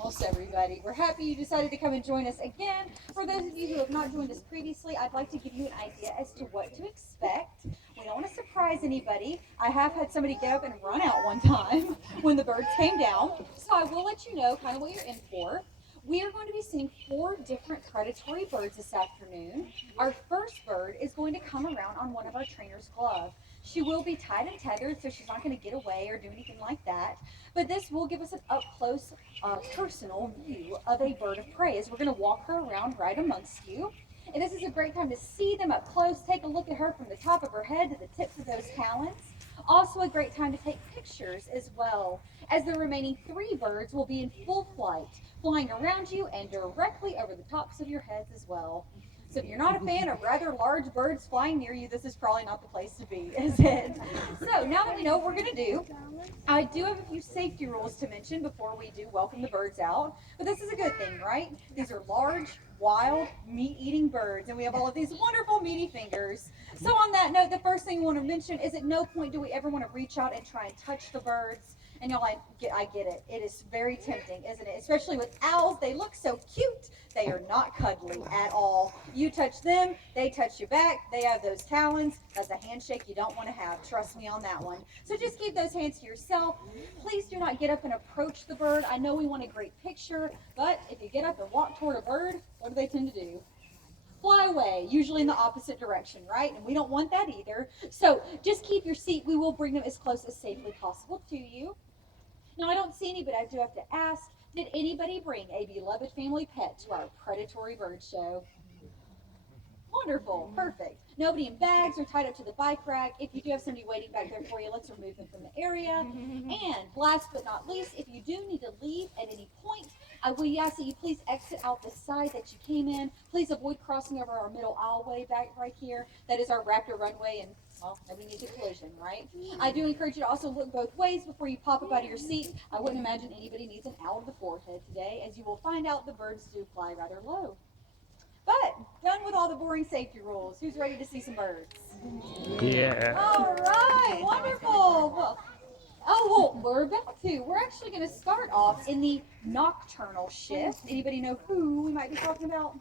almost everybody. We're happy you decided to come and join us again. For those of you who have not joined us previously, I'd like to give you an idea as to what to expect. We don't want to surprise anybody. I have had somebody get up and run out one time when the birds came down. So I will let you know kind of what you're in for. We are going to be seeing 4 different predatory birds this afternoon. Our first bird is going to come around on one of our trainer's gloves. She will be tied and tethered, so she's not going to get away or do anything like that. But this will give us an up-close, personal view of a bird of prey as we're going to walk her around right amongst you. And this is a great time to see them up close. Take a look at her from the top of her head to the tips of those talons. Also a great time to take pictures as well, as the remaining 3 birds will be in full flight, flying around you and directly over the tops of your heads as well. So if you're not a fan of rather large birds flying near you, this is probably not the place to be, is it? So now that we know what we're going to do, I do have a few safety rules to mention before we do welcome the birds out. But this is a good thing, right? These are large, wild, meat-eating birds, and we have all of these wonderful meaty fingers. So on that note, the first thing I want to mention is at no point do we ever want to reach out and try and touch the birds. And y'all, I get it. It is very tempting, isn't it? Especially with owls. They look so cute. They are not cuddly at all. You touch them, they touch you back. They have those talons. That's a handshake you don't want to have. Trust me on that one. So just keep those hands to yourself. Please do not get up and approach the bird. I know we want a great picture, but if you get up and walk toward a bird, what do they tend to do? Fly away, usually in the opposite direction, right? And we don't want that either. So just keep your seat. We will bring them as close as safely possible to you. Now, I don't see any, but I do have to ask, did anybody bring a beloved family pet to our predatory bird show? Wonderful, perfect. Nobody in bags or tied up to the bike rack. If you do have somebody waiting back there for you, let's remove them from the area. And last but not least, if you do need to leave at any point, I will ask that you please exit out the side that you came in. Please avoid crossing over our middle aisleway back right here. That is our Raptor runway, and well, nobody needs a collision, right? I do encourage you to also look both ways before you pop up out of your seat. I wouldn't imagine anybody needs an owl to the forehead today, as you will find out the birds do fly rather low. But done with all the boring safety rules. Who's ready to see some birds? Yeah. All right, wonderful. Well, we're about to. We're actually going to start off in the nocturnal shift. Anybody know who we might be talking about?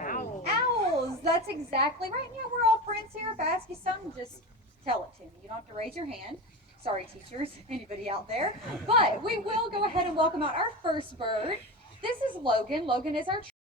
Owls. Owls. That's exactly right. Yeah, we're all friends here. If I ask you something, just tell it to me. You don't have to raise your hand. Sorry, teachers, anybody out there. But we will go ahead and welcome out our first bird. This is Logan. Logan is our